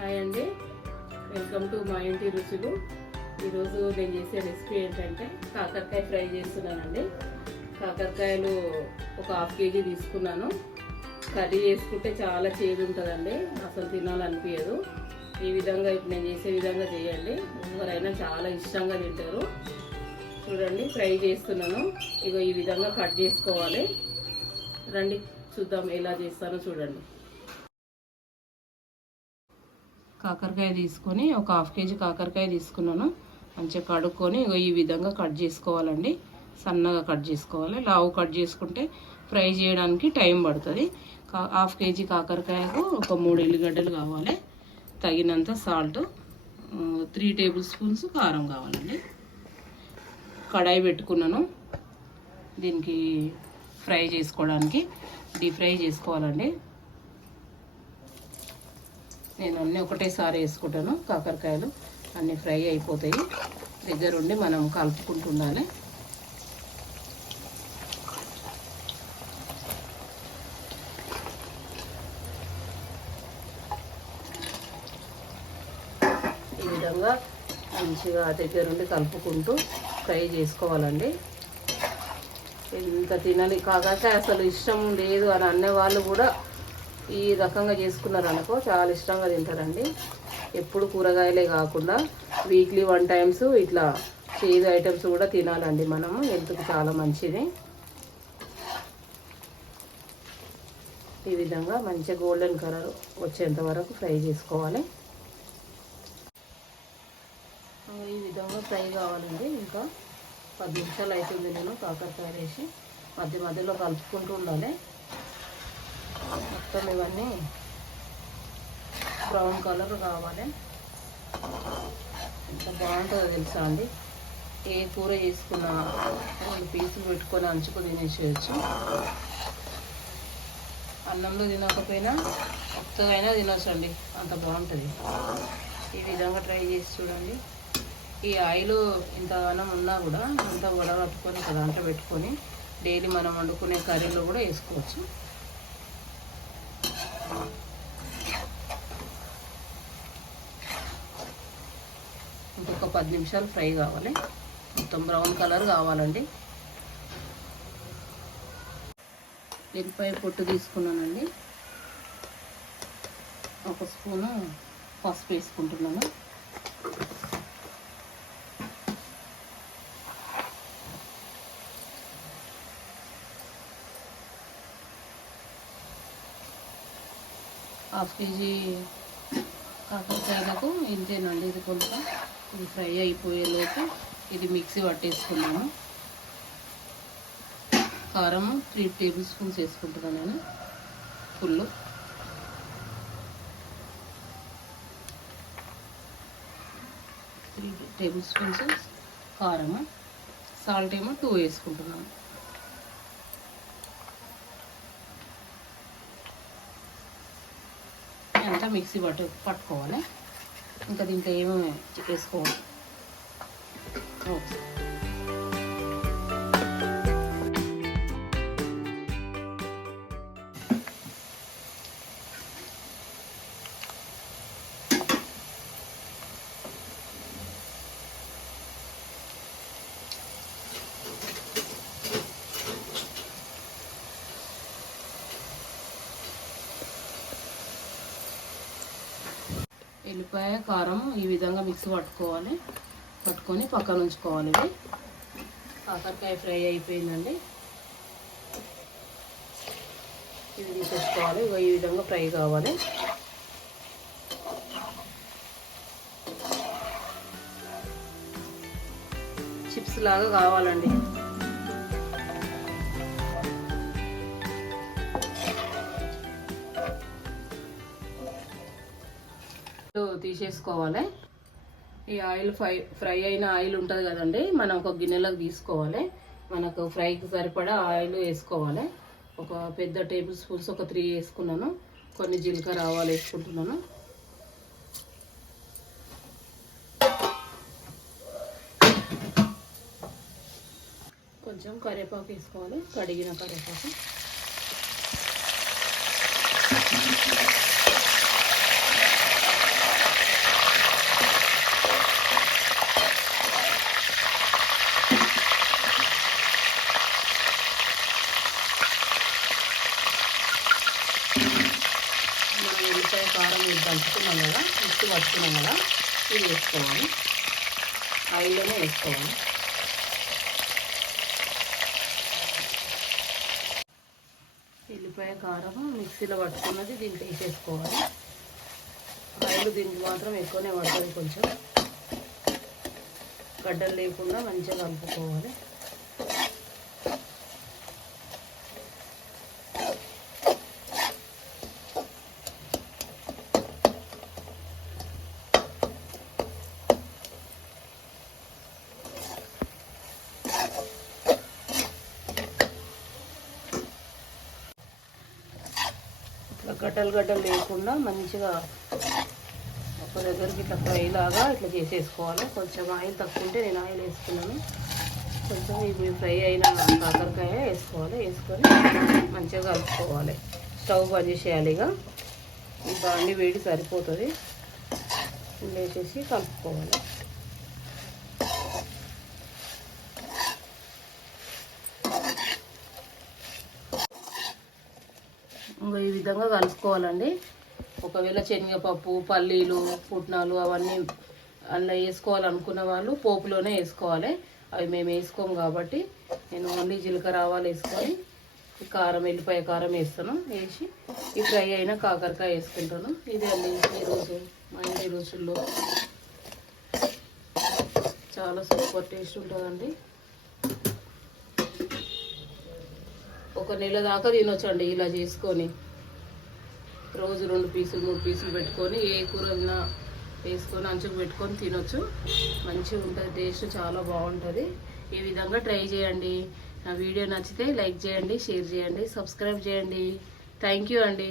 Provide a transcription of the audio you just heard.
Hi అండి, welcome to మా ఇంటి రుచులు. ఈరోజు నేను చేసే రెసిపీ ఏంటంటే కాకరకాయ ఫ్రై చేస్తున్నానండి. కాకరకాయలు ఒక హాఫ్ కేజీ తీసుకున్నాను. కర్రీ చేసుకుంటే చాలా చేదు ఉంటుందండి, అసలు తినాలనిపించదు. ఈ విధంగా ఇప్పుడు నేను చేసే విధంగా చేయండి, ఎవరైనా చాలా ఇష్టంగా తింటారు. చూడండి, ఫ్రై చేస్తున్నాను. ఇగో ఈ విధంగా కట్ చేసుకోవాలి. రండి చూద్దాం ఎలా చేస్తానో చూడండి. కాకరకాయ తీసుకొని ఒక హాఫ్ కేజీ కాకరకాయ తీసుకున్నాను. మంచిగా కడుక్కొని ఈ విధంగా కట్ చేసుకోవాలండి. సన్నగా కట్ చేసుకోవాలి. లావు కట్ చేసుకుంటే ఫ్రై చేయడానికి టైం పడుతుంది. హాఫ్ కేజీ కాకరకాయకు ఒక 3 ఎల్లిగడ్డలు కావాలి, తగినంత సాల్ట్, 3 టేబుల్ స్పూన్స్ కారం కావాలండి. కడాయి పెట్టుకున్నాను. దీనికి ఫ్రై చేసుకోవడానికి డీప్ ఫ్రై చేసుకోవాలండి. నేను అన్నీ ఒకటేసారి వేసుకుంటాను. కాకరకాయలు అన్నీ ఫ్రై అయిపోతాయి. దగ్గరుండి మనం కలుపుకుంటూ ఉండాలి. ఈ విధంగా మంచిగా దగ్గరుండి కలుపుకుంటూ ఫ్రై చేసుకోవాలండి. ఎంత తినాలి కాకరకాయ అసలు ఇష్టం లేదు అని అనే వాళ్ళు కూడా ఈ రకంగా చేసుకున్నారు అనుకో చాలా ఇష్టంగా తింటారండి. ఎప్పుడు కూరగాయలే కాకుండా వీక్లీ 1 టైమ్స్ ఇట్లా చేదు ఐటమ్స్ కూడా తినాలండి. మనము హెల్త్కి చాలా మంచిది. ఈ విధంగా మంచిగా గోల్డెన్ కలర్ వచ్చేంత వరకు ఫ్రై చేసుకోవాలి. ఈ విధంగా ఫ్రై కావాలండి. ఇంకా 10 నిమిషాలు అవుతుంది. నేను కాకరకాయ వేసి మధ్య మధ్యలో కలుపుకుంటూ ఉండాలి. మొత్తం ఇవన్నీ బ్రౌన్ కలర్ కావాలి. ఎంత బాగుంటుందో తెలుసా అండి. ఏ కూర చేసుకున్నా 2 పీసులు పెట్టుకొని అంచుకు తినేసేయచ్చు. అన్నంలో తినకపోయినా ఒక్కగైనా తినొచ్చండి, అంత బాగుంటుంది. ఈ విధంగా ట్రై చేసి చూడండి. ఈ ఆయిల్ ఇంతగానం ఉన్నా కూడా అంతా వడగట్టుకొని దాంట్లో పెట్టుకొని డైలీ మనం వండుకునే కర్రీలో కూడా వేసుకోవచ్చు. ఇంకొక 10 నిమిషాలు ఫ్రై కావాలి. మొత్తం బ్రౌన్ కలర్ కావాలండి. ఎల్లిపాయ పొట్టు తీసుకున్నానండి. 1 స్పూను పసుపు వేసుకుంటున్నాను. హాఫ్ కేజీ కాకరకాయలకు ఇంతేనండి. ఇది కొంచెం ఇది ఫ్రై అయిపోయేలోపు ఇది మిక్సీ పట్టేసుకున్నాను. కారం 3 టేబుల్ స్పూన్స్ వేసుకుంటున్నాను నేను. ఫుల్ 3 టేబుల్ స్పూన్స్ కారము, సాల్ట్ ఏమో 2 వేసుకుంటున్నాను. అంతా మిక్సీ పట్టుకోవాలి. ఇంకా దీంట్లో ఏమేమి వేసుకోవాలి. ఎల్లిపాయ కారం ఈ విధంగా మిక్సీ పట్టుకొని పక్కన ఉంచుకోవాలి. ఇది కాకరకాయ ఫ్రై అయిపోయిందండి. ఇది తీసేసుకోవాలి. ఈ విధంగా ఫ్రై కావాలి. చిప్స్ లాగా కావాలండి. తీసేసుకోవాలి. ఈ ఆయిల్ ఫ్రై అయిన ఆయిల్ ఉంటుంది కదండి, మనం ఒక గిన్నెలోకి తీసుకోవాలి. మనకు ఫ్రైకి సరిపడా ఆయిల్ వేసుకోవాలి. ఒక పెద్ద టేబుల్ స్పూన్స్ ఒక 3 వేసుకున్నాను. కొన్ని జీలకర్ర ఆవాలు వేసుకుంటున్నాను. కొంచెం కరివేపాకు వేసుకోవాలి, కడిగిన కరివేపాకు. ఉల్లిపాయ కారం ఇది కలుపుకున్నాం కదా, మిక్సీ పట్టుకున్నాం కదా, ఇది వేసుకోవాలి. ఆయిల్లోనే వేసుకోవాలి. ఉల్లిపాయ కారం మిక్సీలో పట్టుకున్నది దీంట్లో వేసేసుకోవాలి. ఆయిల్ దీనికి మాత్రం ఎక్కువనే పడుతుంది. కొంచెం గడ్డలు లేకుండా మంచిగా కలుపుకోవాలి. ఇట్లా గడ్డలు లేకుండా మంచిగా ఒక దగ్గరికి ఇట్లా ఫ్రై లాగా ఇట్లా చేసేసుకోవాలి. కొంచెం ఆయిల్ తక్కువ ఉంటే నేను ఆయిల్ వేసుకున్నాను. కొంచెం ఇవి ఫ్రై అయిన కాకరకాయ వేసుకోవాలి. వేసుకొని మంచిగా కలుపుకోవాలి. స్టవ్ బంద్ చేసేయాలి. ఇక ఈ బాండి వేడి సరిపోతుంది. వేసేసి కలుపుకోవాలి. ఇంకా ఈ విధంగా కలుపుకోవాలండి. ఒకవేళ శనగపప్పు, పల్లీలు, పుట్నాలు అవన్నీ అందులో వేసుకోవాలనుకున్న వాళ్ళు పోపులోనే వేసుకోవాలి. అవి మేము వేసుకోము కాబట్టి నేను ఓన్లీ జీలకర్ర ఆవాలు వేసుకొని కారం, ఎల్లిపాయ కారం వేస్తాను. వేసి ఈ ఫ్రై అయిన కాకరకాయ వేసుకుంటాను. ఇదే అండి ఈరోజు మా ఇంటి రుచుల్లో చాలా సూపర్ టేస్ట్ ఉంటుందండి. ఒక నెల దాకా తినొచ్చండి ఇలా చేసుకొని. రోజు 2 పీసులు 3 పీసులు పెట్టుకొని ఏ కూర వేసుకొని అంచుకు పెట్టుకొని తినొచ్చు. మంచిగా ఉంటుంది. టేస్ట్ చాలా బాగుంటుంది. ఈ విధంగా ట్రై చేయండి. నా వీడియో నచ్చితే లైక్ చేయండి, షేర్ చేయండి, సబ్స్క్రైబ్ చేయండి. థ్యాంక్ యూ అండి.